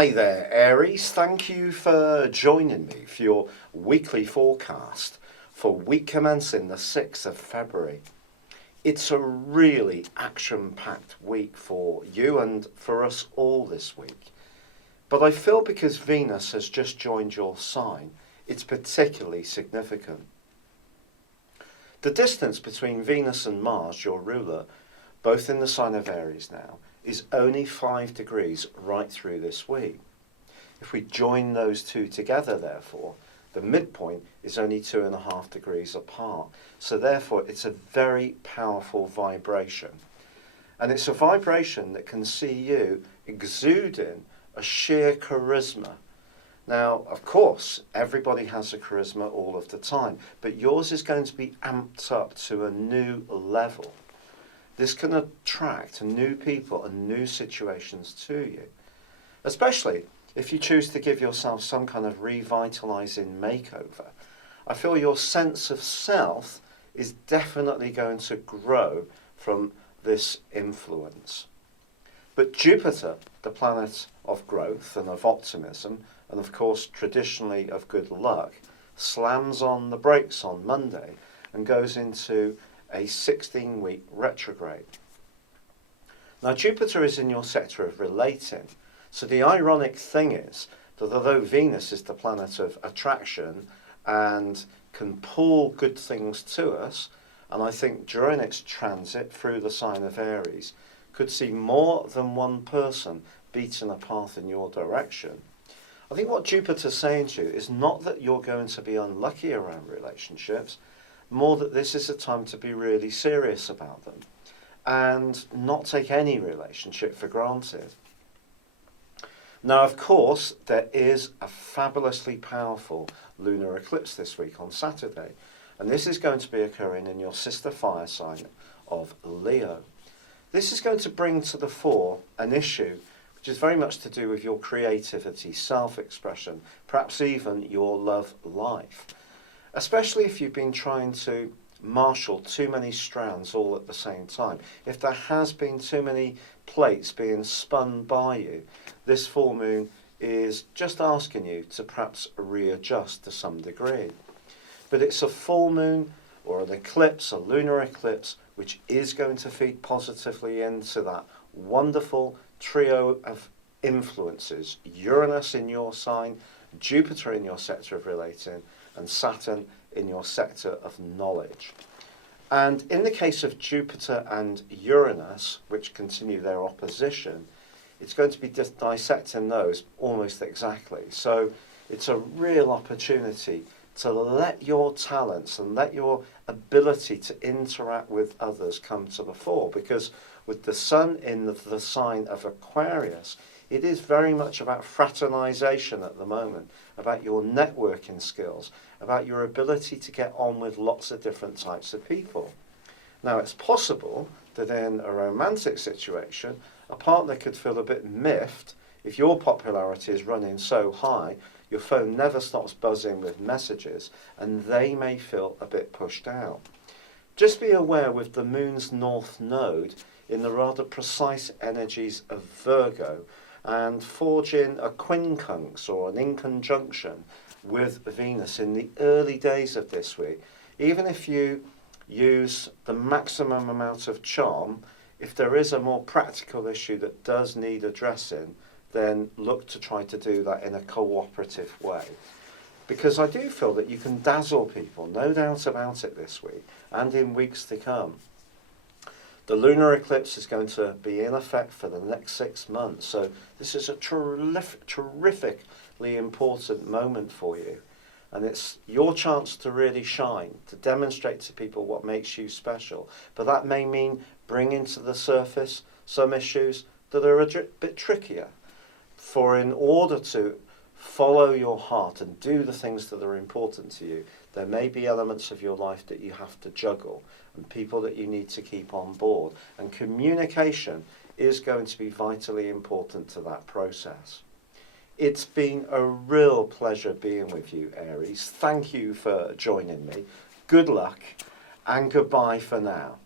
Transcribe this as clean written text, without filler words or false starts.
Hi there, Aries. Thank you for joining me for your weekly forecast for week commencing the 6th of February. It's a really action-packed week for you and for us all this week. But I feel because Venus has just joined your sign, it's particularly significant. The distance between Venus and Mars, your ruler, both in the sign of Aries now, is only 5 degrees right through this week. If we join those two together, therefore, the midpoint is only 2.5 degrees apart. So therefore, it's a very powerful vibration. And it's a vibration that can see you exuding a sheer charisma. Now, of course, everybody has a charisma all of the time, but yours is going to be amped up to a new level. This can attract new people and new situations to you, especially if you choose to give yourself some kind of revitalizing makeover. I feel your sense of self is definitely going to grow from this influence. But Jupiter, the planet of growth and of optimism, and of course traditionally of good luck, slams on the brakes on Monday and goes into a 16-week retrograde. Now Jupiter is in your sector of relating, so the ironic thing is that although Venus is the planet of attraction and can pull good things to us, and I think during its transit through the sign of Aries, could see more than one person beating a path in your direction. I think what Jupiter's saying to you is not that you're going to be unlucky around relationships, more that this is a time to be really serious about them and not take any relationship for granted. Now, of course, there is a fabulously powerful lunar eclipse this week on Saturday, and this is going to be occurring in your sister fire sign of Leo. This is going to bring to the fore an issue which is very much to do with your creativity, self-expression, perhaps even your love life. Especially if you've been trying to marshal too many strands all at the same time. If there has been too many plates being spun by you, this full moon is just asking you to perhaps readjust to some degree. But it's a full moon or an eclipse, a lunar eclipse, which is going to feed positively into that wonderful trio of influences. Uranus in your sign, Jupiter in your sector of relating, and Saturn in your sector of knowledge. And in the case of Jupiter and Uranus, which continue their opposition, it's going to be dissecting those almost exactly. So it's a real opportunity to let your talents and let your ability to interact with others come to the fore, because with the sun in the sign of Aquarius, it is very much about fraternization at the moment, about your networking skills, about your ability to get on with lots of different types of people. Now, it's possible that in a romantic situation, a partner could feel a bit miffed if your popularity is running so high, your phone never stops buzzing with messages, and they may feel a bit pushed out. Just be aware with the moon's north node in the rather precise energies of Virgo, and forging a quincunx or an inconjunction with Venus in the early days of this week. Even if you use the maximum amount of charm, if there is a more practical issue that does need addressing, then look to try to do that in a cooperative way. Because I do feel that you can dazzle people, no doubt about it, this week and in weeks to come. The lunar eclipse is going to be in effect for the next 6 months, so this is a terrifically important moment for you. And it's your chance to really shine, to demonstrate to people what makes you special. But that may mean bringing to the surface some issues that are a bit trickier. For in order to follow your heart and do the things that are important to you, there may be elements of your life that you have to juggle and people that you need to keep on board. And communication is going to be vitally important to that process. It's been a real pleasure being with you, Aries. Thank you for joining me. Good luck and goodbye for now.